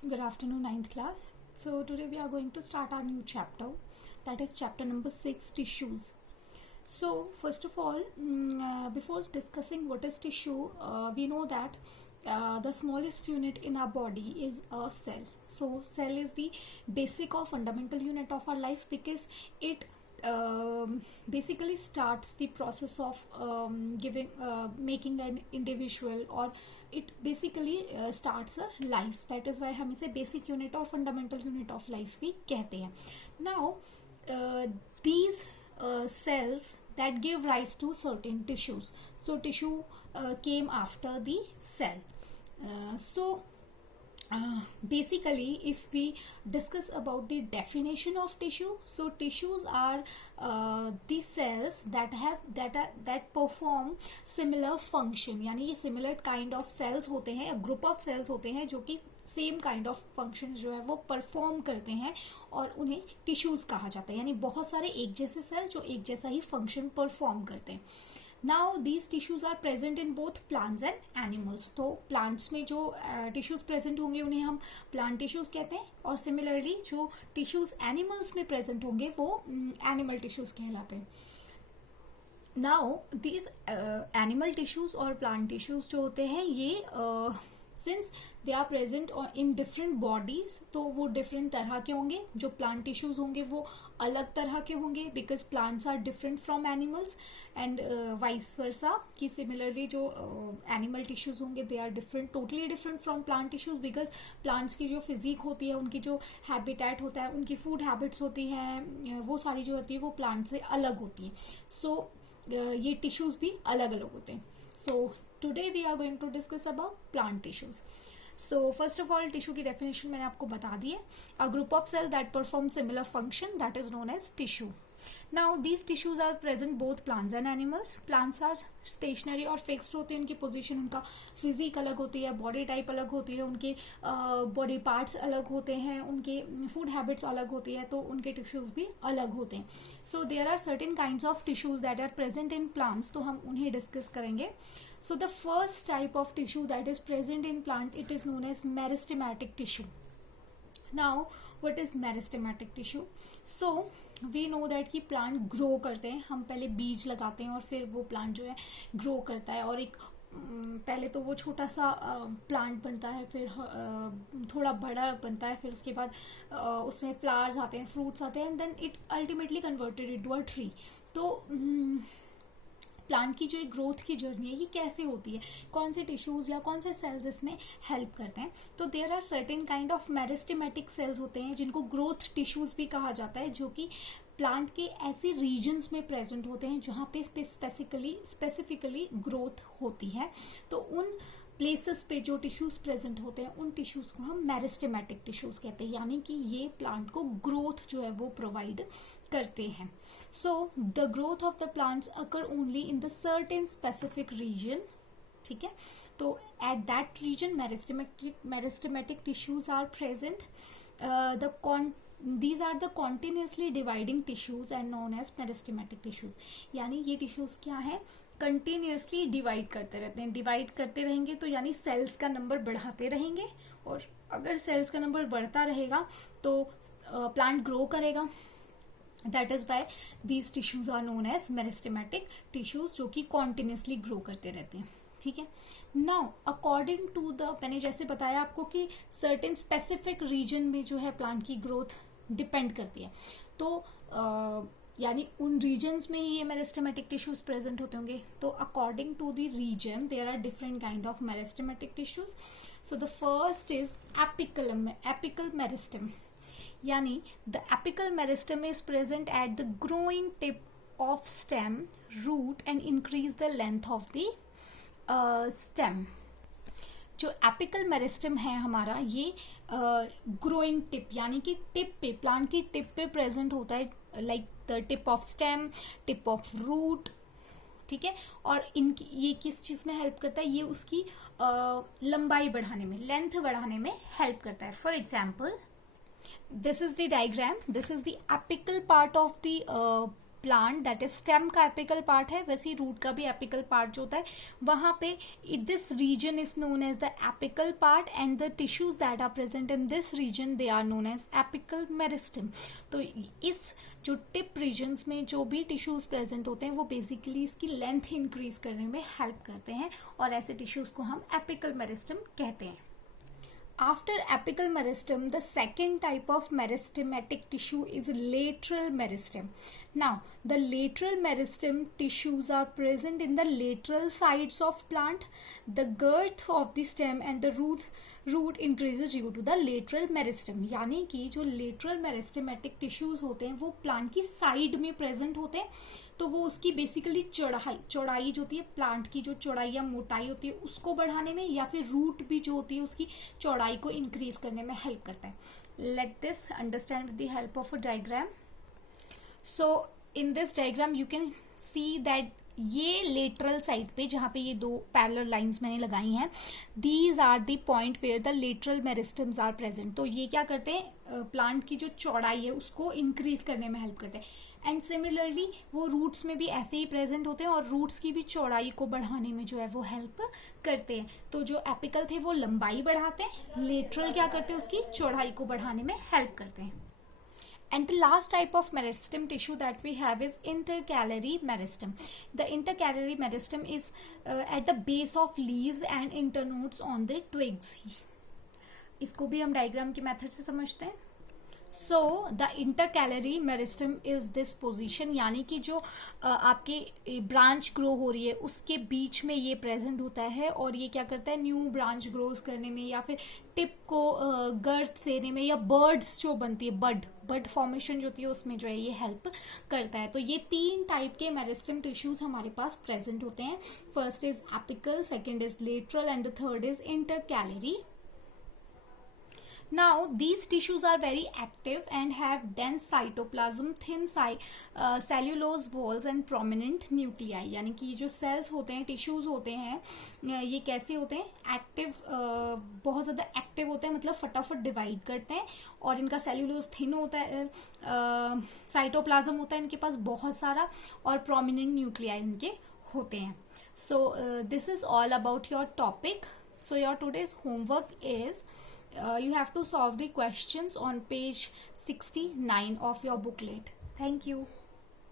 Good afternoon, ninth class. So today we are going to start our new chapter, that is chapter number 6, tissues. So first of all, before discussing what is tissue, we know that the smallest unit in our body is a cell. So cell is the basic or fundamental unit of our life because it basically starts the process of making an individual, or it basically starts a life. That is why हम इसे basic unit or fundamental unit of life भी कहते हैं. Now these cells that give rise to certain tissues. So tissue came after the cell. Basically, if we discuss about the definition of tissue, so tissues are the cells that perform similar function. यानी ये similar kind of cells होते हैं, a group of cells होते हैं जो कि same kind of functions जो है वो परफॉर्म करते हैं और उन्हें टिश्यूज कहा जाता है. यानी बहुत सारे एक जैसे सेल जो एक जैसा ही फंक्शन परफॉर्म करते हैं. Now these tissues are present in both plants and animals. तो प्लांट्स में जो टिश्यूज प्रेजेंट होंगे उन्हें हम प्लांट टिश्यूज कहते हैं, और सिमिलरली जो टिश्यूज एनिमल्स में प्रेजेंट होंगे वो एनिमल टिश्यूज कहलाते हैं. नाउ दीज एनिमल टिश्यूज और प्लांट टिश्यूज जो होते हैं ये since they are present in different bodies, तो वो डिफरेंट तरह के होंगे. जो प्लांट टिश्यूज होंगे वो अलग तरह के होंगे because plants are different from animals, and vice versa कि सिमिलरली जो एनिमल टिश्यूज होंगे they are different, totally different from plant tissues because plants की जो फिजिक होती है, उनकी जो हैबिटेट होता है, उनकी फूड हैबिट्स होती हैं, वो सारी जो होती है वो प्लांट से अलग होती है. सो ये टिश्यूज भी अलग अलग होते हैं. सो today we are going to discuss about plant tissues. So first of all, tissue की definition मैंने आपको बता दी है. A group of cell that perform similar function that is known as tissue. Now these tissues are present both plants and animals. Plants are stationary और fixed होते हैं, उनकी position, उनका physique अलग होती है, body type अलग होती है, उनके body parts अलग होते हैं, उनके food habits अलग होती है, तो उनके tissues भी अलग होते हैं. So there are certain kinds of tissues that are present in plants, तो हम उन्हें discuss करेंगे. So the first type of tissue that is present in plant, it is known as meristematic tissue. Now what is meristematic tissue? So we know that कि plant grow करते हैं. हम पहले बीज लगाते हैं और फिर वो plant जो है grow करता है, और एक पहले तो वो छोटा सा प्लांट बनता है, फिर थोड़ा बड़ा बनता है, फिर उसके बाद उसमें फ्लावर्स आते हैं, फ्रूट्स आते हैं, and then it ultimately converted into a tree. तो प्लांट की जो एक ग्रोथ की जर्नी है ये कैसे होती है, कौन से टिश्यूज या कौन से सेल्स इसमें हेल्प करते हैं. तो there are certain kind of meristematic cells होते हैं जिनको ग्रोथ टिश्यूज भी कहा जाता है, जो कि प्लांट के ऐसे रीजन्स में प्रेजेंट होते हैं जहाँ पे स्पेसिफिकली ग्रोथ होती है. तो उन प्लेसेस पे जो टिश्यूज प्रेजेंट होते हैं उन टिश्यूज को हम मेरिस्टेमेटिक टिश्यूज कहते हैं, यानी कि ये प्लांट को ग्रोथ जो है वो प्रोवाइड करते हैं. So the growth of the plants occur only in the certain specific region. ठीक है, तो at that region meristematic tissues are present. These are the continuously dividing tissues and known as meristematic tissues. यानी ये tissues क्या है, continuously divide करते रहते हैं. डिवाइड करते रहेंगे तो यानी सेल्स का नंबर बढ़ाते रहेंगे, और अगर सेल्स का नंबर बढ़ता रहेगा तो प्लांट ग्रो करेगा. That is why these tissues are known as meristematic tissues, जो कि कॉन्टिन्यूसली ग्रो करते रहते हैं. ठीक है. नाउ अकॉर्डिंग टू द, मैंने जैसे बताया आपको कि सर्टेन स्पेसिफिक रीजन में जो है प्लांट की ग्रोथ डिपेंड करती है, तो यानी उन रीजन्स में ही ये मेरिस्टेमेटिक टिश्यूज प्रेजेंट होते होंगे. तो according to the region there are different kind of meristematic tissues. So the first is apical meristem. यानी the apical meristem is present at the growing tip of stem root and increase the length of the stem. जो apical meristem है हमारा, ये growing tip यानी कि tip पे, plant की tip पे प्रेजेंट होता है, like the tip of stem, tip of root. ठीक है, और इनकी ये किस चीज में हेल्प करता है, ये उसकी लंबाई बढ़ाने में, लेंथ बढ़ाने में हेल्प करता है. For example, this is the diagram, this is the apical part of the plant that is stem का एपिकल पार्ट है, वैसे ही रूट का भी एपिकल पार्ट जो होता है वहां पे this region is known as the apical part and the tissues that are present in this region they are known as apical meristem. तो इस जो टिप रीजन्स में जो भी टिश्यूज प्रेजेंट होते हैं वो बेसिकली इसकी लेंथ इंक्रीज करने में हेल्प करते हैं और ऐसे टिश्यूज को हम एपिकल मेरिस्टम कहते हैं। After apical meristem, the second type of meristematic tissue is lateral meristem. Now, the lateral meristem tissues are present in the lateral sides of plant. The girth of the stem and the root increases due to the lateral meristem. यानी कि जो lateral meristematic tissues होते हैं वो plant की side में present होते हैं, तो वो उसकी बेसिकली चौड़ाई जो होती है, प्लांट की जो चौड़ाई या मोटाई होती है उसको बढ़ाने में, या फिर रूट भी जो होती है उसकी चौड़ाई को इंक्रीज करने में हेल्प करता है। Let this understand with the help of a diagram. So in this diagram you can see that ये लेटरल साइड पे जहां पे ये दो पैरेलल लाइंस मैंने लगाई हैं, these are the point where the lateral meristems are present. तो ये क्या करते हैं, प्लांट की जो चौड़ाई है उसको इंक्रीज करने में हेल्प करते हैं। एंड सिमिलरली वो रूट्स में भी ऐसे ही प्रेजेंट होते हैं और रूट्स की भी चौड़ाई को बढ़ाने में जो है वो हेल्प करते हैं। तो जो एपिकल थे वो लंबाई बढ़ाते हैं, लेटरल क्या करते हैं, उसकी चौड़ाई को बढ़ाने में हेल्प करते हैं। And the last type of meristem tissue that we have is intercalary meristem. The intercalary meristem is at the base of leaves and internodes on the twigs. इसको भी हम डायग्राम के मेथड से समझते हैं। So the intercalary meristem is this position, यानी कि जो आपके ब्रांच ग्रो हो रही है उसके बीच में ये प्रेजेंट होता है और ये क्या करता है, न्यू ब्रांच ग्रोज करने में या फिर टिप को गर्थ देने में, या बर्ड्स जो बनती है बड फॉर्मेशन जो होती है उसमें जो है ये हेल्प करता है। तो ये तीन टाइप के मेरिस्टम टिश्यूज हमारे पास प्रेजेंट होते हैं। First is apical, second is lateral and the third is intercalary. Now these tissues are very active and have dense cytoplasm, thin cellulose walls and prominent nuclei। यानी कि जो cells होते हैं, tissues होते हैं, ये कैसे होते हैं, एक्टिव, बहुत ज्यादा एक्टिव होते हैं, मतलब फटाफट डिवाइड करते हैं और इनका सेल्यूलोज थिन होता है, साइटोप्लाज्म होता है इनके पास बहुत सारा और प्रोमिनेंट न्यूक्लियाई इनके होते हैं। So this is all about your topic. So your today's homework is you have to solve the questions on page 69 of your booklet. Thank you.